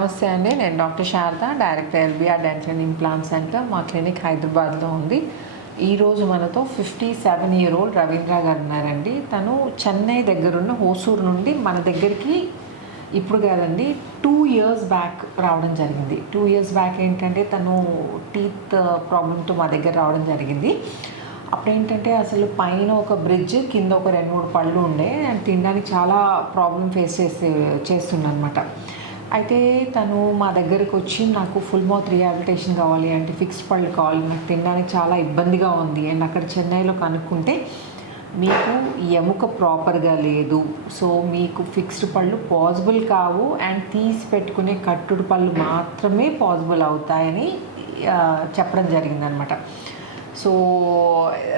నమస్తే అండి. నేను doctor Sharada, director LBR dental and implant centre. మా క్లినిక్ హైదరాబాద్లో ఉంది. ఈరోజు మనతో 57-year-old రవీంద్ర గారు ఉన్నారండి. తను చెన్నై దగ్గరున్న హోసూరు నుండి మన దగ్గరికి ఇప్పుడు కాదండి 2 years బ్యాక్ రావడం జరిగింది. 2 years బ్యాక్ ఏంటంటే తను టీత్ ప్రాబ్లంతో మా దగ్గర రావడం జరిగింది. అప్పుడు ఏంటంటే అసలు పైన ఒక బ్రిడ్జ్, కింద ఒక 2-3 పళ్ళు ఉండే అండ్ తినడానికి చాలా ప్రాబ్లం ఫేస్ చేస్తుందన్నమాట. అయితే తను మా దగ్గరకు వచ్చి నాకు ఫుల్ మౌత్ రీహాబిలిటేషన్ కావాలి అంటే ఫిక్స్డ్ పళ్ళు కావాలి, నాకు తినడానికి చాలా ఇబ్బందిగా ఉంది అండ్ అక్కడ చెన్నైలో కనుక్కుంటే మీకు ఎముక ప్రాపర్గా లేదు, సో మీకు ఫిక్స్డ్ పళ్ళు పాసిబుల్ కావు అండ్ తీసి పెట్టుకునే కట్టుడు పళ్ళు మాత్రమే పాసిబుల్ అవుతాయని చెప్పడం జరిగిందనమాట. సో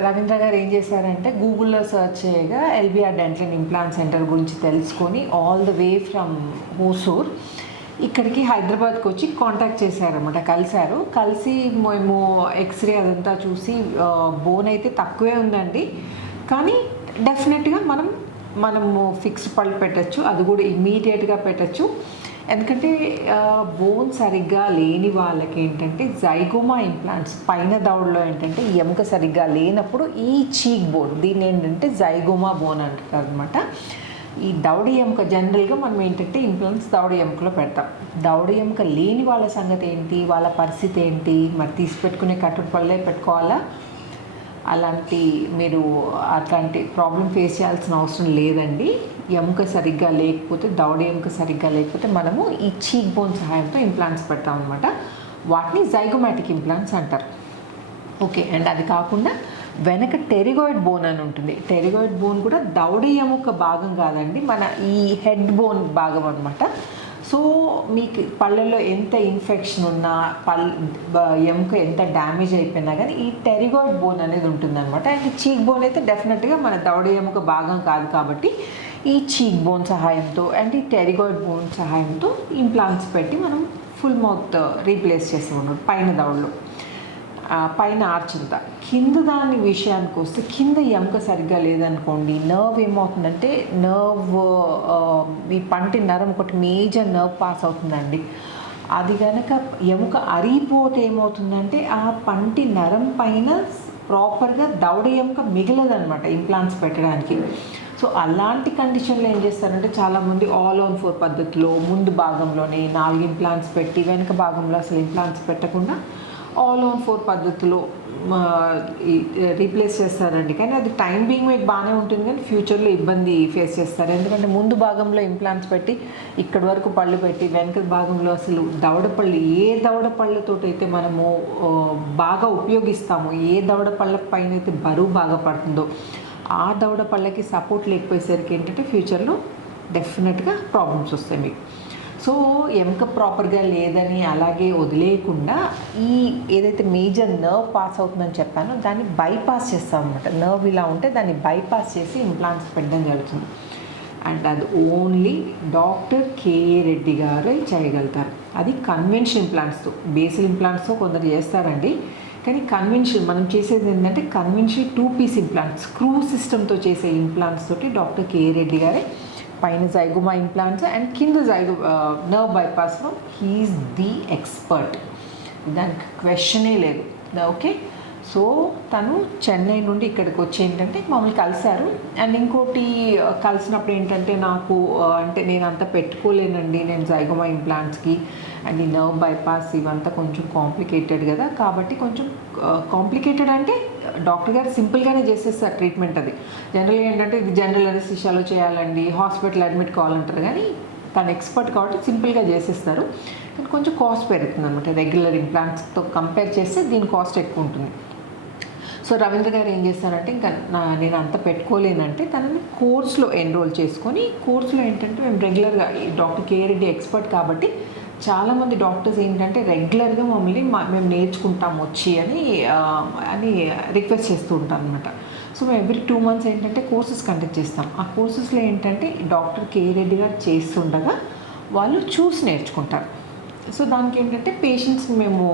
రవీంద్ర గారు ఏం చేశారంటే గూగుల్లో సెర్చ్ చేయగా LBR dental and implant centre గురించి తెలుసుకొని all the way from Hosur ఇక్కడికి హైదరాబాద్కి వచ్చి కాంటాక్ట్ చేశారనమాట. కలిసి మేము ఎక్స్రే అదంతా చూసి బోన్ అయితే తక్కువే ఉందండి, కానీ డెఫినెట్గా మనము ఫిక్స్డ్ పళ్ళు పెట్టచ్చు, అది కూడా ఇమ్మీడియట్గా పెట్టచ్చు. ఎందుకంటే బోన్ సరిగ్గా లేని వాళ్ళకి ఏంటంటే జైగోమా ఇంప్లాంట్స్ పైన దవడలో ఏంటంటే ఎముక సరిగ్గా లేనప్పుడు ఈ చీక్ బోన్, దీన్ని ఏంటంటే జైగోమా బోన్ అంటారు అనమాట. ఈ దవడ ఎముక జనరల్గా మనం ఏంటంటే ఇంప్లాంట్స్ దవడ ఎముకలో పెడతాం. దవడ ఎముక లేని వాళ్ళ సంగతి ఏంటి, వాళ్ళ పరిస్థితి ఏంటి, మరి తీసి పెట్టుకునే కట్టుడు పళ్ళే పెట్టుకోవాలా? అట్లాంటి ప్రాబ్లం ఫేస్ చేయాల్సిన అవసరం లేదండి. ఎముక సరిగ్గా లేకపోతే, దవడ ఎముక సరిగ్గా లేకపోతే మనము ఈ చీక్ బోన్ సహాయంతో ఇంప్లాంట్స్ పెడతాం అనమాట. వాటిని జైగోమాటిక్ ఇంప్లాంట్స్ అంటారు. ఓకే, అండ్ అది కాకుండా వెనక టెరిగాయిడ్ బోన్ అని ఉంటుంది. టెరిగాయిడ్ బోన్ కూడా దవడ ఎముక భాగం కాదండి, మన ఈ హెడ్ బోన్ భాగం అనమాట. సో మీకు పళ్ళల్లో ఎంత ఇన్ఫెక్షన్ ఉన్నా, ఎముక ఎంత డ్యామేజ్ అయిపోయినా కానీ ఈ టెరిగాయిడ్ బోన్ అనేది ఉంటుందన్నమాట. అండ్ ఈ చీక్ బోన్ అయితే డెఫినెట్గా మన దవడ ఎముక భాగం కాదు కాబట్టి ఈ చీక్ బోన్ సహాయంతో అండ్ ఈ టెరిగాయిడ్ బోన్ సహాయంతో ఇంప్లాంట్స్ పెట్టి మనం ఫుల్ మౌత్ రీప్లేస్ చేస్తాం పైన దవడలో. పైన ఆర్చ్ అంతా. కింద దాని విషయానికి వస్తే కింద ఎముక సరిగ్గా లేదనుకోండి, నర్వ్ ఏమవుతుందంటే ఈ పంటి నరం ఒకటి మేజర్ నర్వ్ పాస్ అవుతుందండి. అది కనుక ఎముక అరిగిపోతే ఏమవుతుందంటే ఆ పంటి నరం పైన ప్రాపర్గా దవడ ఎముక మిగలదనమాట ఇంప్లాంట్స్ పెట్టడానికి. సో అలాంటి కండిషన్లో ఏం చేస్తారంటే చాలామంది ఆల్ ఆన్ 4 పద్ధతిలో ముందు భాగంలోనే 4 ఇంప్లాంట్స్ పెట్టి వెనక భాగంలో అసలు ఇంప్లాంట్స్ పెట్టకుండా ఆల్ ఆన్ 4 పద్ధతిలో రీప్లేస్ చేస్తారండి. కానీ అది టైం బీయింగ్ మీకు బాగానే ఉంటుంది, కానీ ఫ్యూచర్లో ఇబ్బంది ఫేస్ చేస్తారు. ఎందుకంటే ముందు భాగంలో ఇంప్లాంట్స్ పెట్టి ఇక్కడి వరకు పళ్ళు పెట్టి వెనక భాగంలో అసలు దవడ పళ్ళు ఏ దవడ పళ్ళతోటి అయితే మనము బాగా ఉపయోగిస్తామో, ఏ దవడ పళ్ళ పైన అయితే బరువు బాగా పడుతుందో ఆ దవడ పళ్ళకి సపోర్ట్ లేకపోయేసరికి ఏంటంటే ఫ్యూచర్లో డెఫినెట్గా ప్రాబ్లమ్స్ వస్తాయి మీకు. సో ఎముక ప్రాపర్గా లేదని అలాగే వదిలేయకుండా ఈ ఏదైతే మేజర్ నర్వ్ పాస్ అవుతుందని చెప్పానో దాన్ని బైపాస్ చేస్తాం అనమాట. నర్వ్ ఇలా ఉంటే దాన్ని బైపాస్ చేసి ఇంప్లాంట్స్ పెట్టడం జరుగుతుంది. అండ్ అది ఓన్లీ డాక్టర్ కేఏ రెడ్డి గారు చేయగలుగుతారు. అది కన్వెన్షన్ ఇంప్లాంట్స్తో, బేసిల్ ఇంప్లాంట్స్తో కొందరు చేస్తారండి, కానీ కన్వెన్షన్ మనం చేసేది ఏంటంటే కన్వెన్షన్ 2 piece ఇంప్లాంట్స్, స్క్రూ సిస్టమ్తో చేసే ఇంప్లాంట్స్ తోటి డాక్టర్ కేఏ రెడ్డి గారే పైన జైగోమా ఇంప్లాంట్స్ అండ్ కింద నర్వ్ బైపాస్లో హీఈస్ ది ఎక్స్పర్ట్, దానికి క్వశ్చనే లేదు. ఓకే, సో తను చెన్నై నుండి ఇక్కడికి వచ్చి ఏంటంటే మమ్మల్ని కలిశారు. అండ్ ఇంకోటి కలిసినప్పుడు ఏంటంటే నాకు నేను అంతా పెట్టుకోలేనండి, నేను జైగోమా ఇంప్లాంట్స్కి అండ్ ఈ నర్వ్ బైపాస్ ఇవంతా కొంచెం కాంప్లికేటెడ్ కదా, కాబట్టి కొంచెం కాంప్లికేటెడ్ అంటే డాక్టర్ గారు సింపుల్గానే చేసేస్తారు ట్రీట్మెంట్. అది జనరల్గా ఏంటంటే ఇది జనరల్ అనెస్థీషియాలో చేయాలండి, హాస్పిటల్ అడ్మిట్ కావాలంటారు, కానీ తను ఎక్స్పర్ట్ కాబట్టి సింపుల్గా చేసేస్తారు. కానీ కొంచెం కాస్ట్ పెరుగుతుంది అనమాట, రెగ్యులర్ ఇంప్లాంట్స్తో కంపేర్ చేస్తే దీని కాస్ట్ ఎక్కువ ఉంటుంది. సో రవీంద్ర గారు ఏం చేస్తారంటే ఇంకా నేను అంత పెట్టుకోలేనంటే తనని కోర్స్లో ఎన్రోల్ చేసుకొని, కోర్స్లో ఏంటంటే మేము రెగ్యులర్గా డాక్టర్ కేఏ రెడ్డి ఎక్స్పర్ట్ కాబట్టి చాలామంది డాక్టర్స్ ఏంటంటే రెగ్యులర్గా మమ్మల్ని మేము నేర్చుకుంటాం వచ్చి అని రిక్వెస్ట్ చేస్తూ ఉంటాం అనమాట. సో మేము ఎవ్రీ 2 months ఏంటంటే కోర్సెస్ కండక్ట్ చేస్తాం. ఆ కోర్సెస్లో ఏంటంటే డాక్టర్ కేఏ రెడ్డి గారు చేస్తుండగా వాళ్ళు చూసి నేర్చుకుంటారు. సో దానికి ఏంటంటే పేషెంట్స్ మేము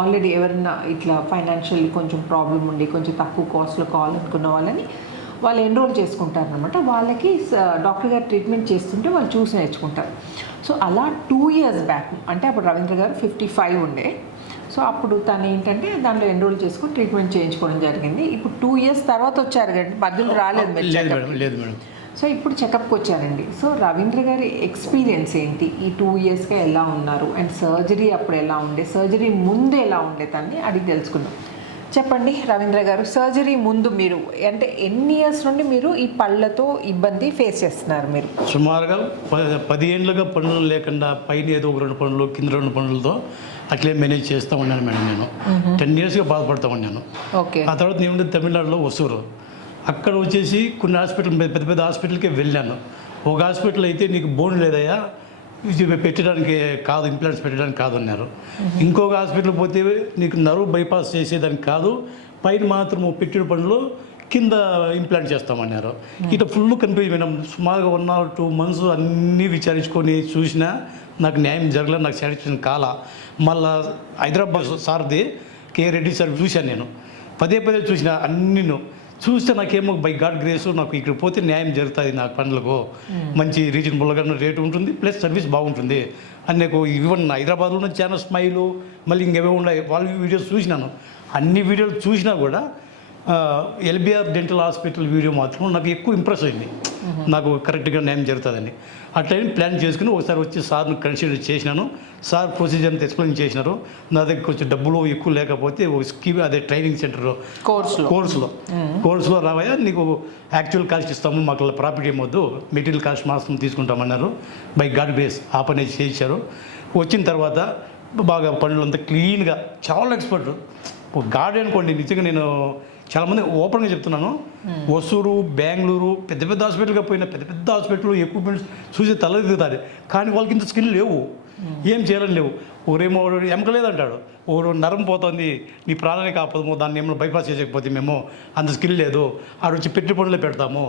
ఆల్రెడీ ఎవరైనా ఇట్లా ఫైనాన్షియల్ కొంచెం ప్రాబ్లం ఉండి కొంచెం తక్కువ కాస్ట్లో కావాలనుకున్న వాళ్ళని వాళ్ళు ఎన్రోల్ చేసుకుంటారనమాట. వాళ్ళకి డాక్టర్ గారు ట్రీట్మెంట్ చేస్తుంటే వాళ్ళు చూసి నేర్చుకుంటారు. సో అలా 2 years బ్యాక్, అంటే అప్పుడు రవీంద్ర గారు 55 ఉండే. సో అప్పుడు తను ఏంటంటే దాంట్లో ఎన్రోల్ చేసుకుని ట్రీట్మెంట్ చేయించుకోవడం జరిగింది. ఇప్పుడు 2 years తర్వాత వచ్చారు కండి, మధ్యలో రాలేదు మేడం. సో ఇప్పుడు చెకప్కి వచ్చారండి. సో రవీంద్ర గారి ఎక్స్పీరియన్స్ ఏంటి, ఈ 2 yearsగా ఎలా ఉన్నారు, అండ్ సర్జరీ అప్పుడు ఎలా ఉండే, సర్జరీ ముందు ఎలా ఉండే తన్ని అడిగి తెలుసుకుందాం. చెప్పండి రవీంద్ర గారు, సర్జరీ ముందు మీరు అంటే ఎన్ని ఇయర్స్ నుండి మీరు ఈ పళ్ళతో ఇబ్బంది ఫేస్ చేస్తున్నారు? మీరు సుమారుగా 10 ఏళ్ళుగా పనులు లేకుండా పైన ఏదో ఒక 2 పనులు కింద 2 పనులతో అట్లే మేనేజ్ చేస్తూ ఉన్నాను మేడం. నేను 10 yearsగా బాధపడుతూ ఉన్నాను. ఓకే. ఆ తర్వాత నేను ఉండేది తమిళనాడులో ఒసూరు. అక్కడ వచ్చేసి కొన్ని హాస్పిటల్, పెద్ద పెద్ద హాస్పిటల్కి వెళ్ళాను. ఒక హాస్పిటల్ అయితే నీకు బోన్ లేదయ్యా, ఇది పెట్టడానికి కాదు, ఇంప్లాంట్స్ పెట్టడానికి కాదు అన్నారు. ఇంకొక హాస్పిటల్ పోతే నీకు నర్వ్ బైపాస్ చేసేదానికి కాదు, పైన మాత్రం పెట్టిన పనులు కింద ఇంప్లాంట్ చేస్తామన్నారు. ఇట్లా ఫుల్ కన్ఫ్యూజ్ అయినా. సుమారుగా 1 or 2 months అన్నీ విచారించుకొని చూసినా నాకు న్యాయం జరగలేదు, నాకు సాటిస్ఫాక్షన్ కాల. మళ్ళా హైదరాబాద్ సార్ది కే రెడ్డి సార్ చూశాను నేను, పదే చూసిన అన్నీ చూస్తే నాకేమో బై గాడ్ గ్రేస్ నాకు ఇక్కడ పోతే న్యాయం జరుగుతుంది, నాకు పనులకు మంచి రీజనబుల్గా రేటు ఉంటుంది, ప్లస్ సర్వీస్ బాగుంటుంది అని నాకు ఈవెన్ హైదరాబాద్లో ఉన్న ఛానల్ స్మైలు మళ్ళీ ఇంకేమో ఉన్నాయి వాళ్ళ వీడియోస్ చూసినాను. అన్ని వీడియోలు చూసినా కూడా ఎల్బిఆర్ డెంటల్ హాస్పిటల్ వీడియో మాత్రం నాకు ఎక్కువ ఇంప్రెస్ అయింది, నాకు కరెక్ట్గా న్యాయం జరుగుతుందని. అట్లయినా ప్లాన్ చేసుకుని ఒకసారి వచ్చి సార్ను కన్సిడర్ చేసినాను. సార్ ప్రొసీజర్ అంతా ఎక్స్ప్లెయిన్ చేసినారు. నా దగ్గర కొంచెం డబ్బులు ఎక్కువ లేకపోతే ఒక స్కీమ్, అదే ట్రైనింగ్ సెంటర్ కోర్సులో రావయ్యా, నీకు యాక్చువల్ కాస్ట్ ఇస్తాము, మాకు ప్రాఫిట్ ఏమొద్దు, మెటీరియల్ కాస్ట్ మాత్రం తీసుకుంటామన్నారు. బై గాడ్ గ్రేస్ ఆ పని చేయించారు. వచ్చిన తర్వాత బాగా పనులు అంతా క్లీన్గా, చాలా ఎక్స్పర్ట్ గాడ్ అనుకోండి. నిజంగా నేను చాలామంది ఓపెన్గా చెప్తున్నాను, ఒసూరు, బెంగళూరు పెద్ద పెద్ద హాస్పిటల్గా పోయిన పెద్ద హాస్పిటల్ ఎక్విప్మెంట్స్ చూసి తలదిగుతారు, కానీ వాళ్ళకి ఇంత స్కిల్ లేవు, ఏం చేయాలని లేవు. ఒకరేమో ఎమకలేదంటాడు, ఒకరు నరం పోతుంది, నీ ప్రాణానికి ఆపదము, దాన్ని ఏమో బైపాస్ చేసేకపోతే మేము అంత స్కిల్ లేదు, ఆడ వచ్చి పెట్టి పనులే పెడతాము,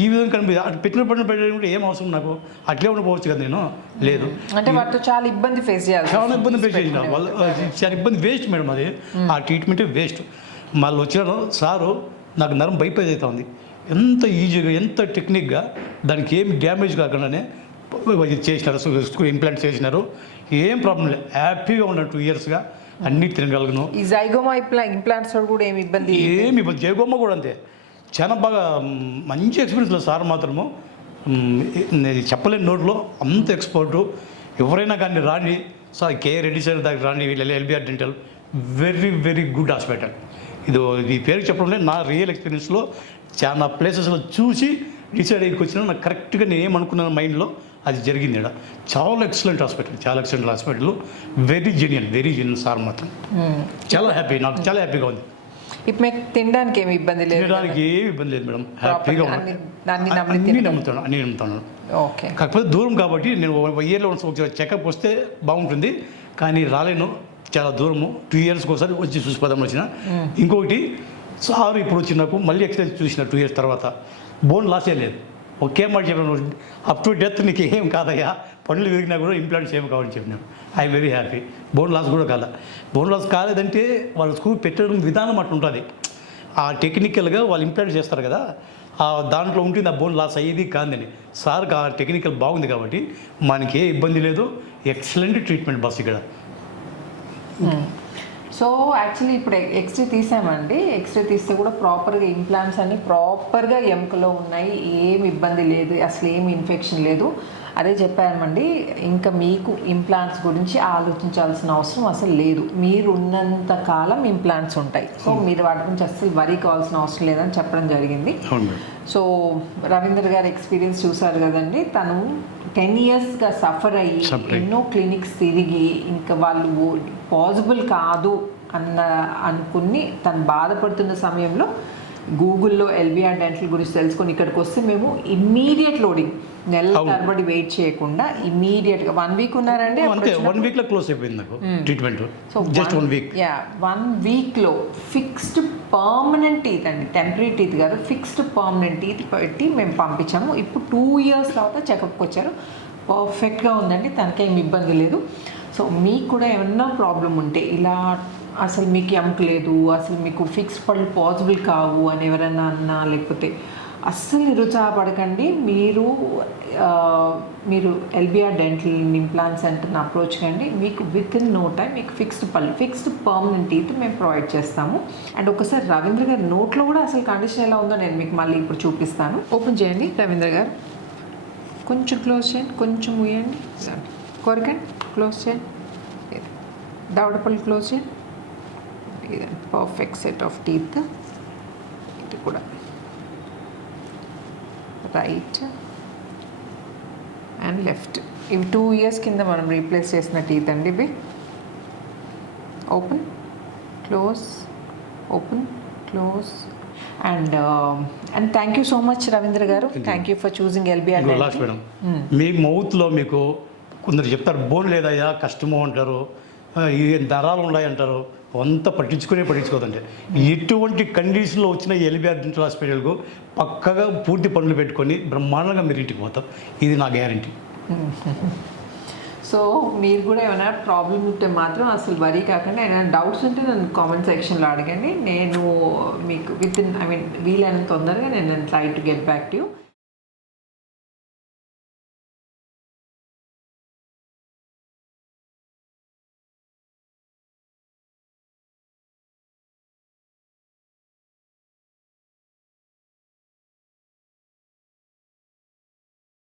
ఈ విధంగా కనిపిస్తుంది. అటు పెట్టిన పనులు పెట్టడం ఏం అవసరం, నాకు అట్లే ఉండిపోవచ్చు కదా. నేను లేదు అంటే వాటితో చాలా ఇబ్బంది ఫేస్ చేయాలి, చాలా ఇబ్బంది ఫేస్ చేసిన వాళ్ళు, చాలా ఇబ్బంది వేస్ట్ మేడం, అది ఆ ట్రీట్మెంటే వేస్ట్. మళ్ళీ వచ్చినాను, సారు నాకు నరం బైపాస్ అవుతా ఉంది, ఎంత ఈజీగా ఎంత టెక్నిక్గా దానికి ఏమి డ్యామేజ్ కాకుండానే చేసినారు, ఇంప్లాంట్ చేసినారు, ఏం ప్రాబ్లం లేదు, హ్యాపీగా ఉన్నాను. 2 yearsగా అన్నీ తినగలను. ఈ జైగోమా ఇంప్లాంట్స్ కూడా ఏమి ఇబ్బంది జైగోమా కూడా అంతే, చాలా బాగా మంచి ఎక్స్పీరియన్స్ లేదు. సార్ మాత్రము చెప్పలేని నోట్లో అంత ఎక్స్పర్టు. ఎవరైనా కానీ రాండి సార్, కే రెడ్డి సార్ దగ్గర రాండి, వీళ్ళు LBR dental very good hospital. ఈ పేరు చెప్పడంలో నా రియల్ ఎక్స్పీరియన్స్లో చాలా ప్లేసెస్లో చూసి డిసైడ్ అయ్యి వచ్చినా నాకు కరెక్ట్గా నేను ఏమనుకున్నాను మైండ్లో అది జరిగింది. ఇక్కడ చాలా excellent hospital, very genuine sir మాత్రం చాలా హ్యాపీ, నాకు చాలా హ్యాపీగా ఉంది. ఇప్పుడు మీకు తినడానికి ఏమి ఇబ్బంది లేదు? తినడానికి ఏమి ఇబ్బంది లేదు మేడం, హ్యాపీగా అన్నీ నమ్ముతాను. ఓకే. కాకపోతే దూరం కాబట్టి నేను ఇయర్లో చెకప్ వస్తే బాగుంటుంది, కానీ రాలేను, చాలా దూరము. 2 yearsకి ఒకసారి వచ్చి చూసిపోదాం వచ్చిన. ఇంకొకటి సార్ ఇప్పుడు వచ్చి నాకు మళ్ళీ ఎక్సర్సైజ్ చూసిన 2 years తర్వాత బోన్ లాసే లేదు. ఒకే మాట చెప్పాను, అప్ టు డెత్ నీకు ఏం కాదయ్యా, పనులు విరిగినా కూడా ఇంప్లాంట్స్ ఏమి కావాలని చెప్పినాను. I'm very happy. Bone loss కూడా కాదా, బోన్ లాస్ కాలేదంటే వాళ్ళ స్కూల్ పెట్టడం విధానం అట్లా ఉంటుంది, ఆ టెక్నికల్గా వాళ్ళు ఇంప్లాంట్ చేస్తారు కదా, దాంట్లో ఉంటుంది ఆ బోన్ లాస్ అయ్యేది కాదని. సార్కి ఆ టెక్నికల్ బాగుంది కాబట్టి మనకి ఏ ఇబ్బంది లేదు, ఎక్సలెంట్ ట్రీట్మెంట్ బస్ ఇక్కడ. సో యాక్చువల్లీ ఇప్పుడు ఎక్స్రే తీసామండి, ఎక్స్రే తీస్తే కూడా ప్రాపర్గా ఇంప్లాంట్స్ అన్ని ప్రాపర్గా ఎముకలో ఉన్నాయి, ఏమి ఇబ్బంది లేదు, అసలు ఏమి ఇన్ఫెక్షన్ లేదు. అదే చెప్పామండి, ఇంకా మీకు ఇంప్లాంట్స్ గురించి ఆలోచించాల్సిన అవసరం అసలు లేదు, మీరు ఉన్నంత కాలం ఇంప్లాంట్స్ ఉంటాయి. సో మీరు వాటి గురించి అసలు వరీ కావాల్సిన అవసరం లేదని చెప్పడం జరిగింది. సో రవీంద్ర గారి ఎక్స్పీరియన్స్ చూసారు కదండి, తను 10 yearsగా సఫర్ అయ్యి ఎన్నో క్లినిక్స్ తిరిగి ఇంకా వాళ్ళు పాసిబుల్ కాదు అనుకుని తను బాధపడుతున్న సమయంలో గూగుల్లో ఎల్బిఆర్ డెంటల్ గురించి తెలుసుకొని ఇక్కడికి వస్తే మేము ఇమ్మీడియట్ లోడింగ్, నెల తరబడి వెయిట్ చేయకుండా ఇమ్మీడియట్గా 1 week ఉన్నారండి. 1 weekలో క్లోజ్ అయిపోయింది నాకు ట్రీట్మెంట్. So just 1 week. 1 weekలో ఫిక్స్డ్ పర్మనెంట్ టీత్ అండి, టెంపరీ టీత్ కాదు, ఫిక్స్డ్ పర్మనెంట్ టీత్ పెట్టి మేము పంపించాము. ఇప్పుడు 2 years తర్వాత చెకప్కి వచ్చారు, పర్ఫెక్ట్గా ఉందండి, తనకేం ఇబ్బంది లేదు. సో మీకు కూడా ఏమన్నా ప్రాబ్లం ఉంటే ఇలా అసలు మీకు ఎముక లేదు, అసలు మీకు ఫిక్స్ పళ్ళు పాసిబుల్ కావు అని ఎవరైనా అన్నా, లేకపోతే అస్సలు నిరుత్సాహపడకండి. మీరు ఎల్బిఆర్ డెంటల్ ఇంప్లాంట్ సెంటర్ని అప్రోచ్ కండి. మీకు విత్ ఇన్ నో టైం మీకు ఫిక్స్డ్ పర్మనెంట్ టీత్ మేము ప్రొవైడ్ చేస్తాము. అండ్ ఒకసారి రవీంద్ర గారి నోట్లో కూడా అసలు కండిషన్ ఎలా ఉందో నేను మీకు మళ్ళీ ఇప్పుడు చూపిస్తాను. ఓపెన్ చేయండి రవీంద్ర గారు, కొంచెం క్లోజ్ చేయండి, కొంచెం మూయండి, కొరకండి, క్లోజ్ చేయండి, దవడపల్లి క్లోజ్ చేయండి. ఇదండి పర్ఫెక్ట్ సెట్ ఆఫ్ టీత్. ఇది కూడా రైట్ అండ్ లెఫ్ట్. ఇవి 2 years కింద మనం రీప్లేస్ చేసిన టీత్ అండి ఇవి. Open, close, open, close. And thank you so much Ravindra గారు. Thank you for choosing LBR. Last madam, మీ మౌత్లో మీకు కొందరు చెప్తారు బోన్ లేదయ్యా కష్టము అంటారు, ఈ దరాలు ఉన్నాయంటారు. అంతా పట్టించుకోదండి. ఎటువంటి కండిషన్లో వచ్చిన ఎల్బిఆర్ డెంటల్ హాస్పిటల్కు పక్కగా పూర్తి పనులు పెట్టుకొని బ్రహ్మాండంగా మీరు ఇంటికి పోతాం. ఇది నా గ్యారంటీ. సో మీరు కూడా ఏమైనా ప్రాబ్లమ్ ఉంటే మాత్రం అసలు వరీ కాకుండా, ఏమైనా డౌట్స్ ఉంటే నన్ను కామెంట్ సెక్షన్లో అడగండి. నేను మీకు వీలైనంత తొందరగా నేను try to get back to you.